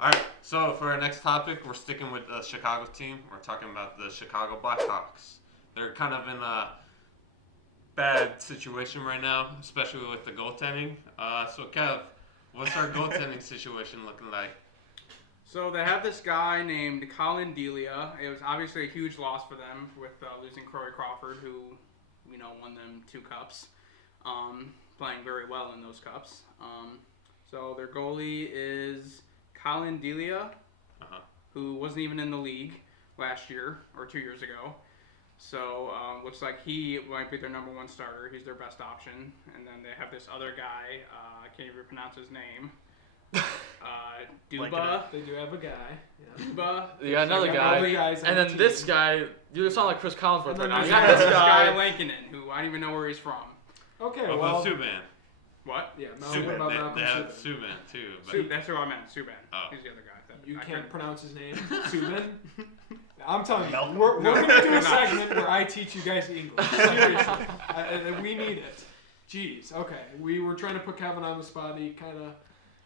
All right, so for our next topic, we're sticking with the Chicago team. We're talking about the Chicago Blackhawks. They're kind of in a bad situation right now, especially with the goaltending. So, Kev, what's our goaltending situation looking like? So they have this guy named Colin Delia. It was obviously a huge loss for them with losing Corey Crawford, who, won them 2 cups, playing very well in those cups. So their goalie is Colin Delia, who wasn't even in the league last year or 2 years ago. So looks like he might be their number 1 starter. He's their best option. And then they have this other guy. I can't even pronounce his name. Duba. They do have a guy. Yeah. Duba. You got another guy. And then this guy, you sound like Chris Collinsworth right now. You got this guy Lankinen, who I don't even know where he's from. Okay, well. Subban. What? Yeah, Subban. They have Subban, too. But that's who I meant. Subban. Oh. He's the other guy. You can't pronounce his name? Subban? I'm telling you, we're going to do a segment where I teach you guys English. Seriously. We need it. Jeez. Okay. We were trying to put Kevin on the spot. He kind of...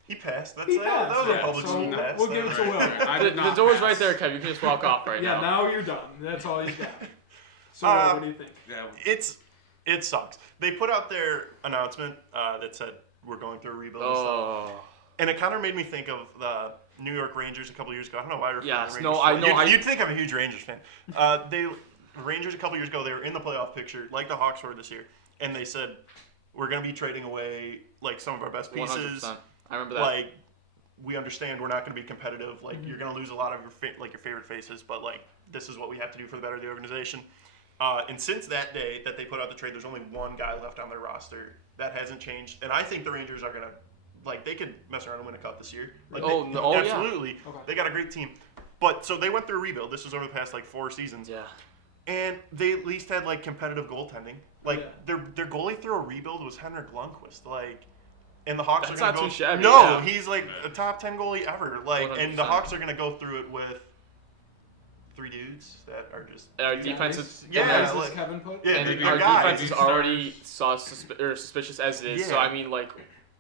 He passed. That was a public school pass. We'll give it to Will. The door's right there, Kev. You can just walk off now. Yeah, now you're done. That's all he's got. So, what do you think? It sucks. They put out their announcement that said we're going through a rebuild and stuff. And it kind of made me think of the New York Rangers a couple years ago. I don't know why I refer to the Rangers. No, I know. You'd think I'm a huge Rangers fan. The Rangers a couple years ago, they were in the playoff picture, like the Hawks were this year. And they said, we're going to be trading away like some of our best pieces. 100%. I remember that. Like, we understand we're not going to be competitive. Like, you're going to lose a lot of your favorite faces, but like, this is what we have to do for the better of the organization. And since that day that they put out the trade, there's only 1 guy left on their roster. That hasn't changed. And I think the Rangers are going to, they could mess around and win a cup this year. Absolutely. Yeah. Okay. They got a great team. But so they went through a rebuild. This was over the past 4 seasons. Yeah. And they at least had competitive goaltending. Their goalie through a rebuild was Henrik Lundqvist. And the Hawks are going to go. Too shabby, no, yeah. He's a top 10 goalie ever. 100%. And the Hawks are going to go through it with 3 dudes that are just. Our defense is. Yeah, Kevin put. Yeah, and our defense is already suspicious as it is. Yeah. So I mean,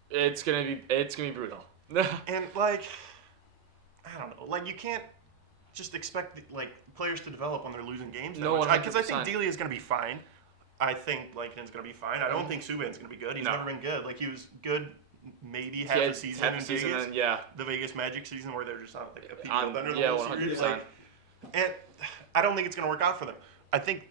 it's gonna be brutal. And I don't know, you can't just expect players to develop when they're losing games. Because I think Delia is going to be fine. I think Lankinen's going to be fine. I don't think Subban's going to be good. He's never been good. He was good maybe half the season in Vegas. The Vegas Magic season where they're just on a peak under the whole series. And I don't think it's going to work out for them. I think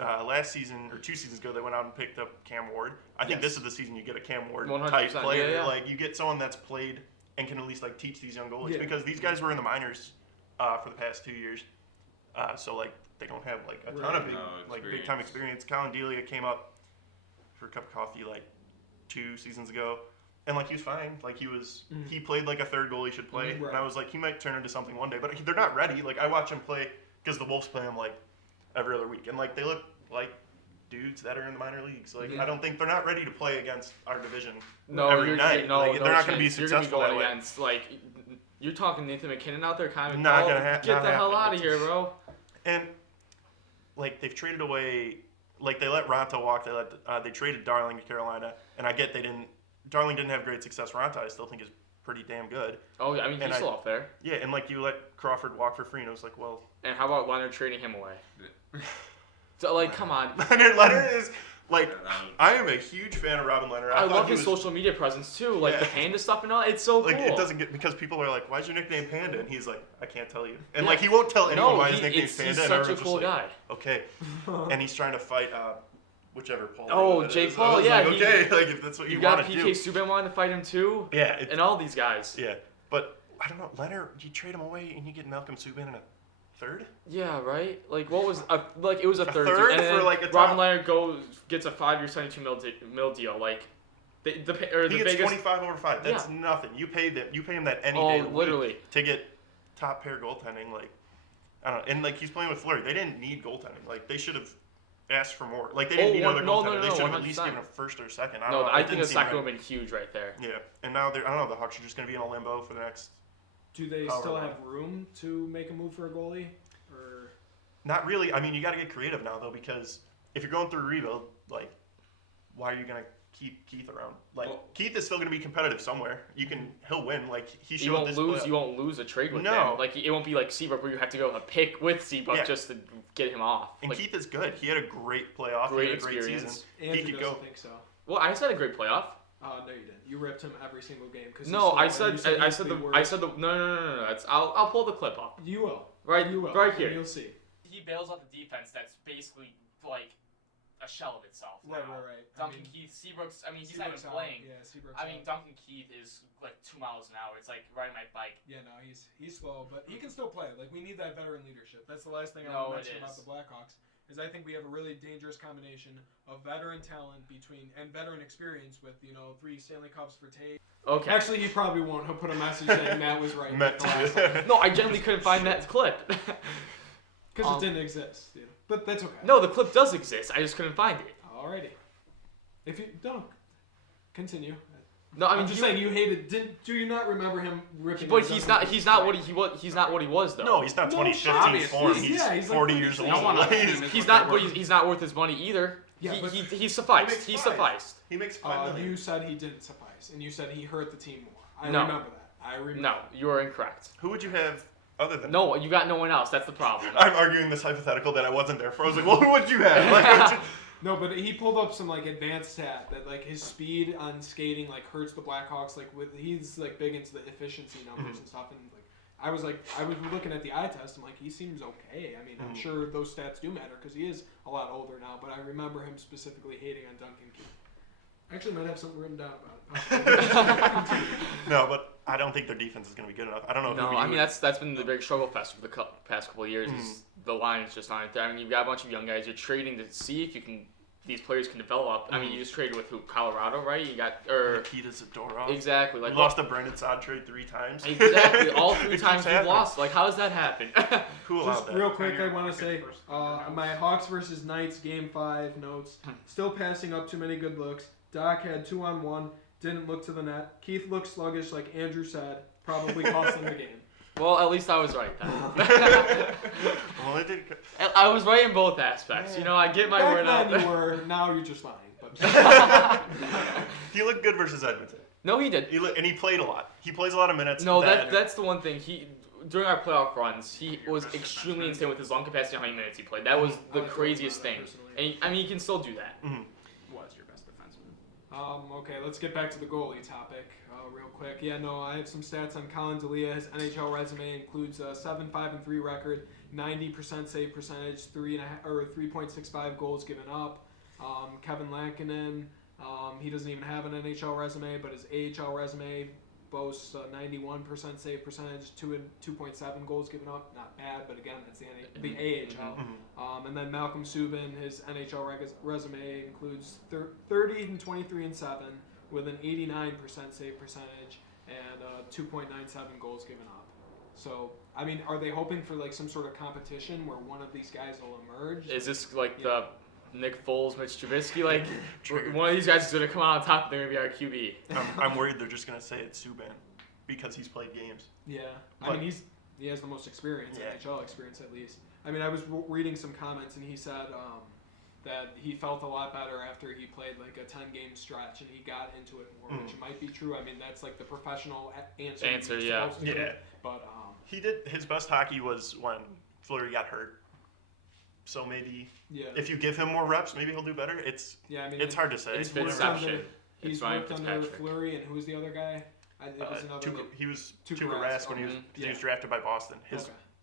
last season or 2 seasons ago they went out and picked up Cam Ward. I think this is the season you get a Cam Ward type player. Yeah. You get someone that's played and can at least teach these young goalies because these guys were in the minors for the past 2 years. So they don't have a ton of big time experience. Colin Delia came up for a cup of coffee 2 seasons ago, and he was fine. He played a third goalie should play, and I was he might turn into something one day. But they're not ready. I watch him play because the Wolves play him every other week, and they look like dudes that are in the minor leagues. I don't think they're not ready to play against our division every night. They're not going to be successful you're gonna be that against, way. You're talking Nathan McKinnon out there, kind of. Not gonna happen. Get the hell out of here, bro. And they've traded away, they let Ronta walk. They traded Darling to Carolina, and I get Darling didn't have great success. Ronta I still think is pretty damn good. Oh, I mean he's still up there. Yeah, and you let Crawford walk for free, and it was well. And how about Leonard trading him away? So come on. Leonard is I am a huge fan of Robin Leonard. I love his social media presence too, the panda stuff and all. It's so cool. It doesn't get because people are why is your nickname Panda? And he's I can't tell you. And he won't tell anyone why his nickname's Panda. He's such a cool guy. Okay, and he's trying to fight whichever Paul. Oh, Jake Paul, yeah. Okay, if that's what you want to do. You got PK Subban wanting to fight him too. Yeah, and all these guys. Yeah, but I don't know, Leonard. You trade him away and you get Malcolm Subban in a third? Yeah, right. What was it was a third and then for Robin Leonard gets a 5-year $72 million deal. He gets 25 over 5. That's nothing. You pay him that any day of the literally week to get top pair goaltending. I don't know. And he's playing with Fleury. They didn't need goaltending. They should have asked for more. They didn't need another goaltender. They should have at least given a first or second. I think a second would have been huge right there. Yeah, and now I don't know. The Hawks are just going to be in a limbo for the next. Do they still have room to make a move for a goalie? Or not really. I mean, you got to get creative now though, because if you're going through a rebuild, why are you going to keep Keith around. Like Keith is still going to be competitive somewhere. He'll win. Like he showed you won't this lose. playoff. You won't lose a trade with No. him. Like it won't be like Seabrook where you have to go on a pick with Seabrook just to get him off. And like, Keith is good. He had a great playoff. Great he had a great experience. season. Andrew He could go. think so. well, I said a great playoff. No, you didn't. You ripped him every single game. No, I said the no. I'll pull the clip up. You will. Right, You will. right here. And you'll see. He bails out the defense that's basically like a shell of itself. Right. Duncan Keith, Seabrook's. I mean, he's not even playing. Yeah, Seabrook's I mean, Duncan Keith is like 2 miles an hour. It's like riding my bike. Yeah, no, he's slow, but he can still play. Like, we need that veteran leadership. That's the last thing I No, want to it mention about is. the Blackhawks. Is I think we have a really dangerous combination of veteran talent and veteran experience with 3 Stanley Cups for Tate. Okay. Actually, he probably won't. He'll put a message saying Matt was right. Matt the last time. No, I genuinely couldn't find that clip. Because it didn't exist, dude. But that's okay. No, the clip does exist. I just couldn't find it. Alrighty. If you don't continue. No, I mean I'm just saying you hated. Do you not remember him ripping? But his he's Duncan not. Keith He's not what strike? he was. He's not what he was though. No, he's not No, 2015 obviously. form. He's- He's yeah, he's like 40 years 36. old. No one on the team is He's what not. they But were. he's not worth his money either. Yeah, but- He sufficed. makes He five. sufficed. He makes $5 million. You said he didn't suffice, and you said he hurt the team more. I No. remember that. I remember. No, you are incorrect. Who would you have other than? No, you got no one else. That's the problem. I'm arguing this hypothetical that I wasn't there for. I was like, well, who would you have? Like, No, but he pulled up some like advanced stat that like his speed on skating like hurts the Blackhawks. Like he's like big into the efficiency numbers and stuff. And like I was looking at the eye test. I'm like, he seems okay. I mean, I'm sure those stats do matter because he is a lot older now. But I remember him specifically hating on Duncan Keith. Actually, might have something written down about it. no, but I don't think their defense is going to be good enough. I don't know. No, who I mean that's been the big struggle fest for the past couple of years. Is the line is just not there. I mean, you've got a bunch of young guys. You're trading to see if these players can develop. I mean, you just traded with who? Colorado, right? You got Nikita Zadorov. exactly We like lost a Brandon Saad trade 3 times. exactly all 3 It keeps times we've happening. lost. Like, how does that happen? Who allowed Just that? real quick, I want to say my Hawks versus Knights Game 5 notes. Still passing up too many good looks. Doc had 2-on-1. Didn't look to the net. Keith looked sluggish, like Andrew said. Probably cost them the game. Well, at least I was right then. Well, it did. I was right in both aspects. You know, I get my Back word out. then you were. Now you're just lying. But He looked good versus Edmonton. No, he did. And he played a lot. He plays a lot of minutes. No, that's the one thing. During our playoff runs, he was extremely insane with his lung capacity and how many minutes he played. That was the craziest thing. And I mean, he can still do that. Was your best defenseman. Okay, let's get back to the goalie topic real quick. Yeah, no, I have some stats on Colin Delia. His NHL resume includes a 7-5-3 record, 90% save percentage, 3.65 goals given up. Kevin Lankinen, he doesn't even have an NHL resume, but his AHL resume boasts 91% save percentage, 2.7 goals given up. Not bad, but again, that's the AHL. And then Malcolm Subban, his NHL resume includes 30-23-7 with an 89% save percentage and 2.97 goals given up. So, I mean, are they hoping for like some sort of competition where one of these guys will emerge? Is this like the Nick Foles, Mitch Trubisky? Like, one of these guys is going to come out on top and they're going to be our QB. I'm worried they're just going to say it's Subban because he's played games. Yeah, I mean he has the most experience, NHL experience at least. I mean, I was reading some comments and he said that he felt a lot better after he played like a 10-game stretch and he got into it more, which might be true. I mean, that's like the professional answer. Yeah. But He did his best hockey was when Fleury got hurt. So maybe if you give him more reps, maybe he'll do better. It's hard to say. It's Fitzception. He's worked under Fleury, and who was the other guy? He was Tuukka Tuukka Rask when he was drafted by Boston.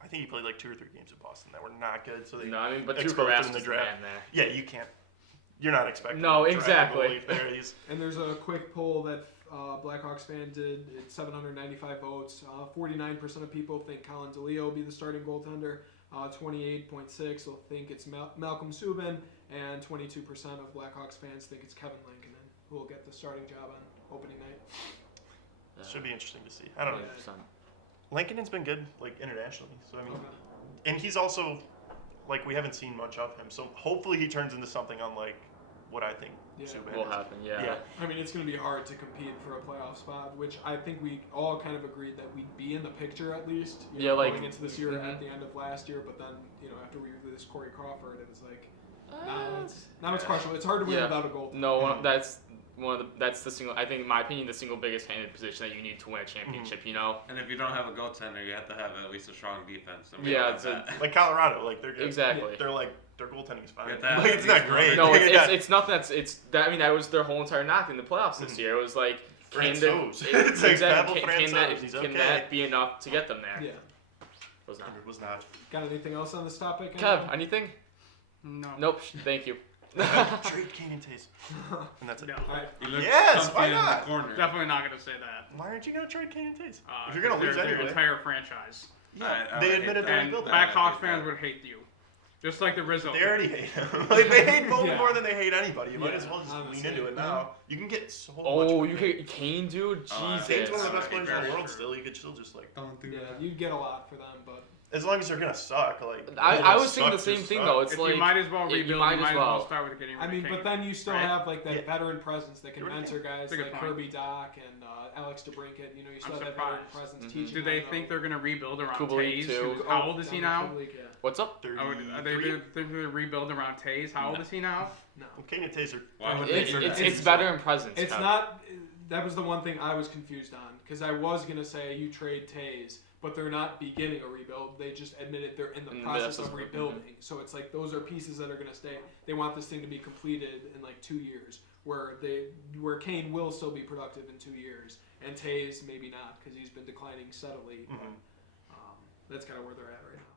I think he played like 2 or 3 games in Boston that were not good. So No, I mean, but Tuukka exposed him Rask in the is the draft. man there. Yeah, you can't. You're not expecting. No, him to draft a exactly. goalie if there he is. And there's a quick poll that Blackhawks fan did. It's 795 votes. 49% of people think Colin Delia will be the starting goaltender. 28.6% will think it's Malcolm Subban, and 22% of Blackhawks fans think it's Kevin Lankinen who will get the starting job on opening night. Should be interesting to see. I don't know. Lankinen's been good, like internationally. So I mean, and he's also like we haven't seen much of him. So hopefully he turns into something unlike what I think Subban will is. happen. Yeah. I mean, it's going to be hard to compete for a playoff spot, which I think we all kind of agreed that we'd be in the picture at least. Going into this year at the end of last year, but then after we released Corey Crawford, it was like now it's questionable. It's hard to win without a goal. No, that's the single. I think, in my opinion, the single biggest handed position that you need to win a championship. You know. And if you don't have a goaltender, you have to have at least a strong defense. Yeah, like Colorado, like they're exactly. They're like their goaltending is fine. Like, it's not great. No, it's nothing. That was their whole entire knock in the playoffs this year. It was like. It's like can that be enough to get them there? Yeah. It was not. Got anything else on this topic? Kev, anything? No. Nope. Thank you. Trade Kane and Tays. And that's it. No. All right. Yes, why not? Definitely not going to say that. Why aren't you going to trade Kane and Tays? If you're going to lose their anyway. entire franchise. Yeah, they admitted they're And rebuilding. Blackhawks fans would hate you. Just like the Rizzo. They already hate him. Like, they hate Bolton Yeah. more than they hate anybody. You might Yeah, as well just honestly. lean into it now. You can get so much. Oh, you hate Kane, dude? Jesus. Kane's one of the best players in the world still. You could still just, like... Don't do Yeah, that. you'd get a lot for them, but As long as they're going to suck. Like I was saying the same thing, though. It's if like... you might as well you rebuild, you might might as as well well. start with getting rid I of mean, Kane. but then you still right? have like that Yeah. veteran presence that can Get rid of mentor guys That's a good like point. Kirby Doc and Alex DeBrincat. You know, you still I'm have that veteran surprised. presence Mhm. teaching. Do they them, think they're going to rebuild around Kubelik, Tays? too. How old is he now? Kubelik, yeah. What's up? 33? Are they going to rebuild around Tays? How old is he now? No, Kane and Tays are... Why would It's, they do it's, that? it's better in presence. it's Kev. not. That was the one thing I was confused on because I was gonna say you trade Tays, but they're not beginning a rebuild. They just admitted they're in the process of rebuilding. So it's like those are pieces that are gonna stay. They want this thing to be completed in like 2 years, where Kane will still be productive in 2 years, and Tays maybe not because he's been declining steadily. But, that's kind of where they're at right now.